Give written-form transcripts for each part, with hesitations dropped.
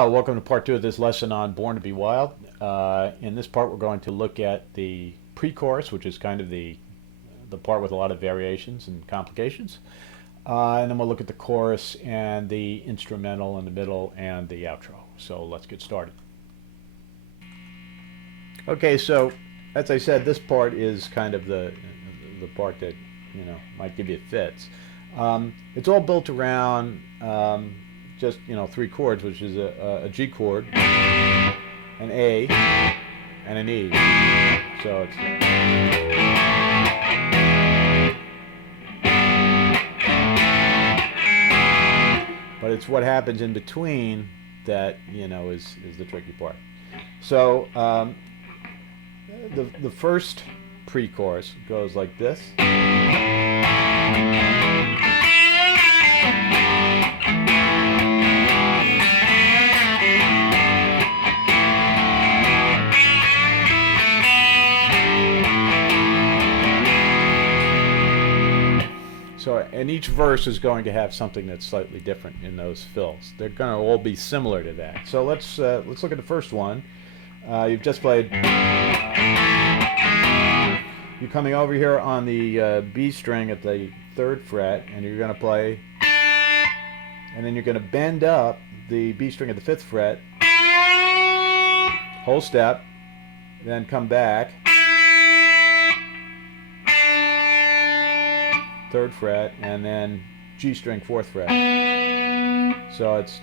Welcome to part 2 of this lesson on Born to be Wild. In this part we're going to look at the pre-chorus, which is kind of the part with a lot of variations and complications. And then we'll look at the chorus and the instrumental in the middle and the outro. So let's get started. Okay, so as I said, this part is kind of the part that might give you fits. It's all built around just three chords, which is a G chord, an A, and an E. So it's but it's what happens in between that is the tricky part. So the first pre-chorus goes like this. So, and each verse is going to have something that's slightly different in those fills. They're going to all be similar to that. So let's look at the first one. You've just played. You're coming over here on the B string at the 3rd fret, and you're going to play. And then you're going to bend up the B string at the 5th fret, whole step, then come back. 3rd fret, and then G string 4th fret. So it's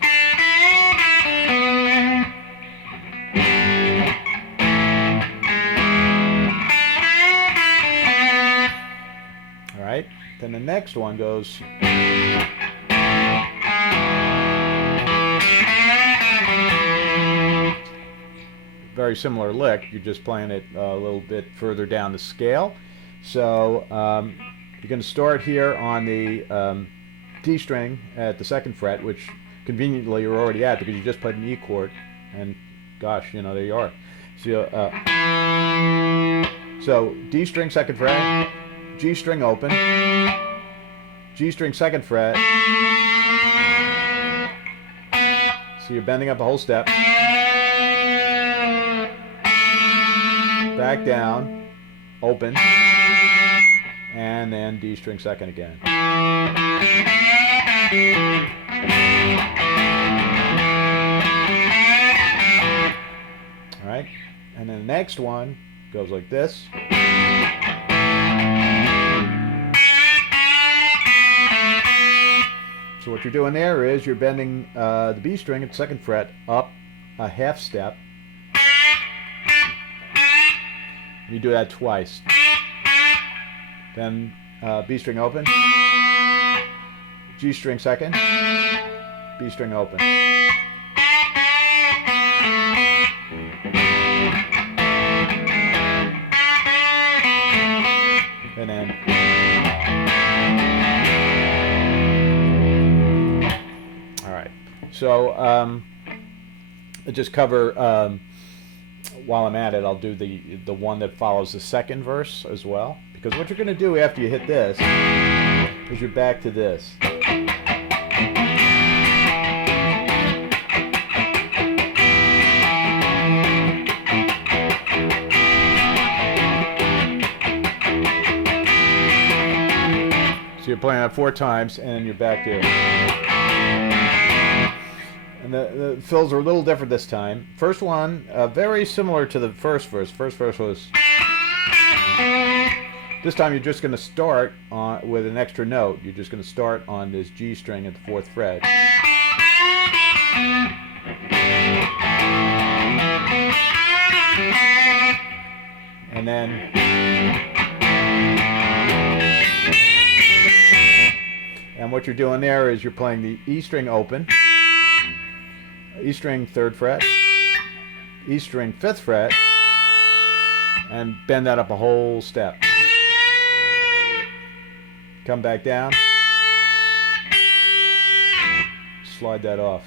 all right. Then the next one goes very similar lick. You're just playing it a little bit further down the scale. So you're going to start here on the D string at the 2nd fret, which conveniently you're already at because you just played an E chord, and gosh, there you are. So D string 2nd fret, G string open, G string 2nd fret. So you're bending up a whole step, back down, open, and then D string 2nd again. All right, and then the next one goes like this. So what you're doing there is you're bending the B string at the 2nd fret up a half step. You do that twice. Then B string open, G string 2nd, B string open. And then all right. So I'll just cover while I'm at it. I'll do the one that follows the 2nd verse as well. Because what you're going to do after you hit this is you're back to this. So you're playing that 4 times, and then you're back to it. And the fills are a little different this time. First one, very similar to the first verse. First verse was. This time you're just going to start with an extra note. You're just going to start on this G string at the 4th fret. And what you're doing there is you're playing the E string open, E string 3rd fret, E string 5th fret, and bend that up a whole step. Come back down, slide that off.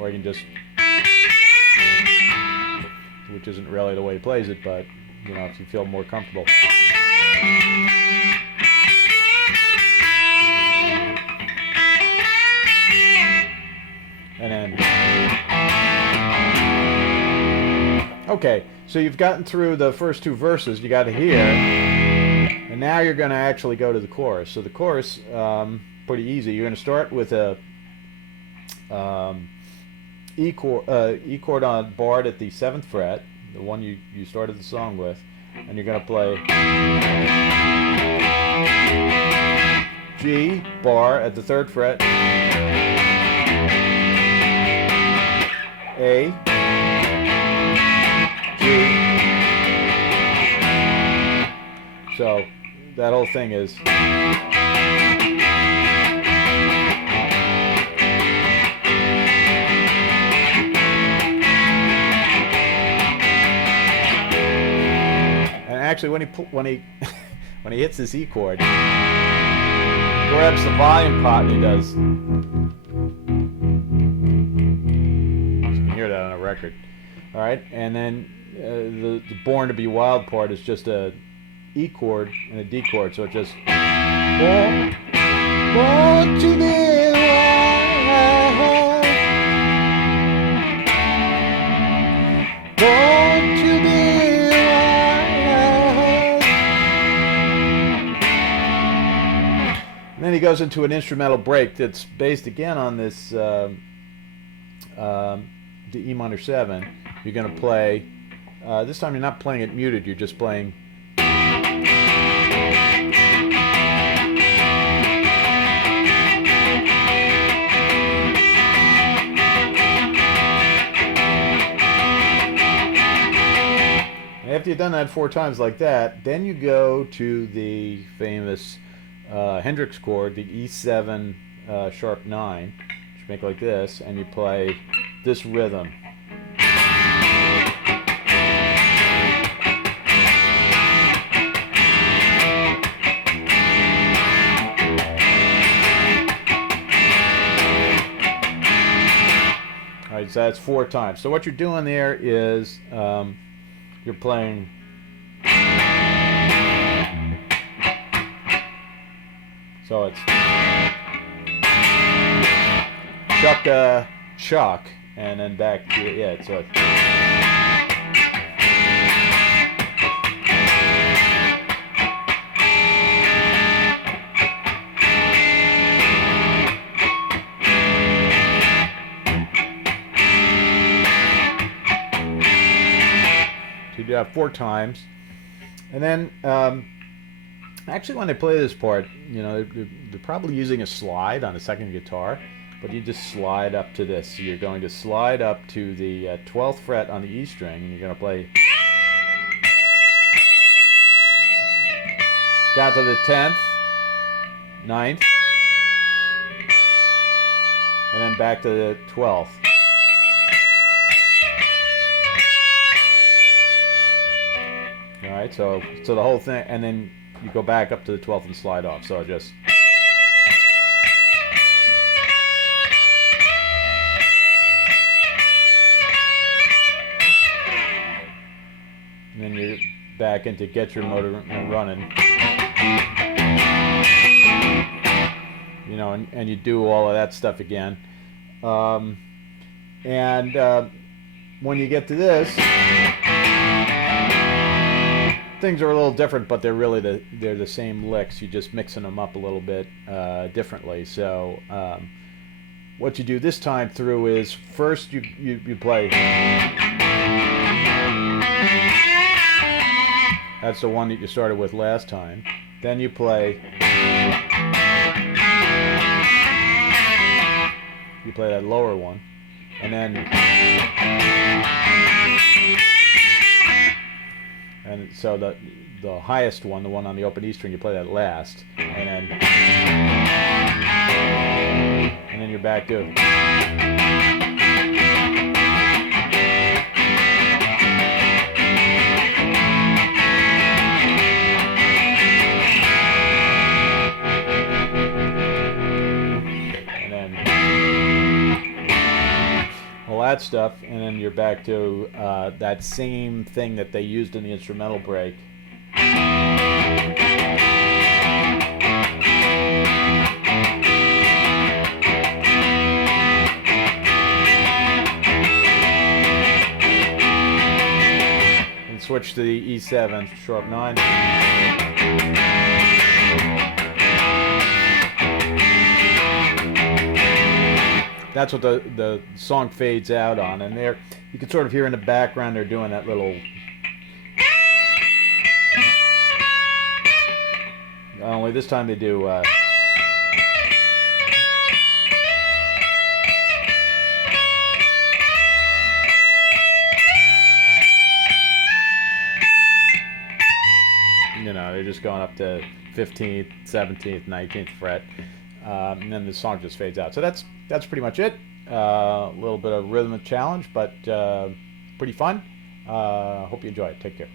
Or you can just, which isn't really the way he plays it, but if you feel more comfortable. Okay, so you've gotten through the first two verses. You got to here, and now you're going to actually go to the chorus. So the chorus, pretty easy. You're going to start with a E chord on barred at the 7th fret, the one you started the song with, and you're going to play G bar at the 3rd fret, A, G. So that whole thing is. And actually, when he hits this E chord, he grabs the volume pot and he does. You can hear that on a record. All right, and then the Born to Be Wild part is just a E chord and a D chord, so it's just born to be wild, born to be wild. And then he goes into an instrumental break that's based again on this the E minor 7. You're going to play, this time you're not playing it muted, you're just playing. After you've done that 4 times like that, then you go to the famous Hendrix chord, the E7 sharp 9, which you make like this, and you play this rhythm. Alright, so that's 4 times. So what you're doing there is you're playing so it's chuck chuck and then back to it. So it's you do that 4 times, and then actually when they play this part, you know, they're probably using a slide on the 2nd guitar, but you just slide up to this. So you're going to slide up to the 12th fret on the E string, and you're going to play down to the 10th, 9th, and then back to the 12th. Alright, so the whole thing, and then you go back up to the 12th and slide off. So just. And then you're back into Get Your Motor Running. You know, and you do all of that stuff again. When you get to this, things are a little different, but they're really they're the same licks. You're just mixing them up a little bit differently. So what you do this time through is first you play. That's the one that you started with last time. Then you play. You play that lower one, and then. And so the highest one, the one on the open E string, you play that last, and then you're back to. And then all that stuff, and then you're back to that same thing that they used in the instrumental break. switch to the E7, sharp 9. That's what the song fades out on, and there you can sort of hear in the background they're doing that little. Only this time they do. You know, they're just going up to 15th, 17th, 19th fret, and then the song just fades out. So that's pretty much it. A little bit of rhythmic challenge, but pretty fun. Hope you enjoy it. Take care.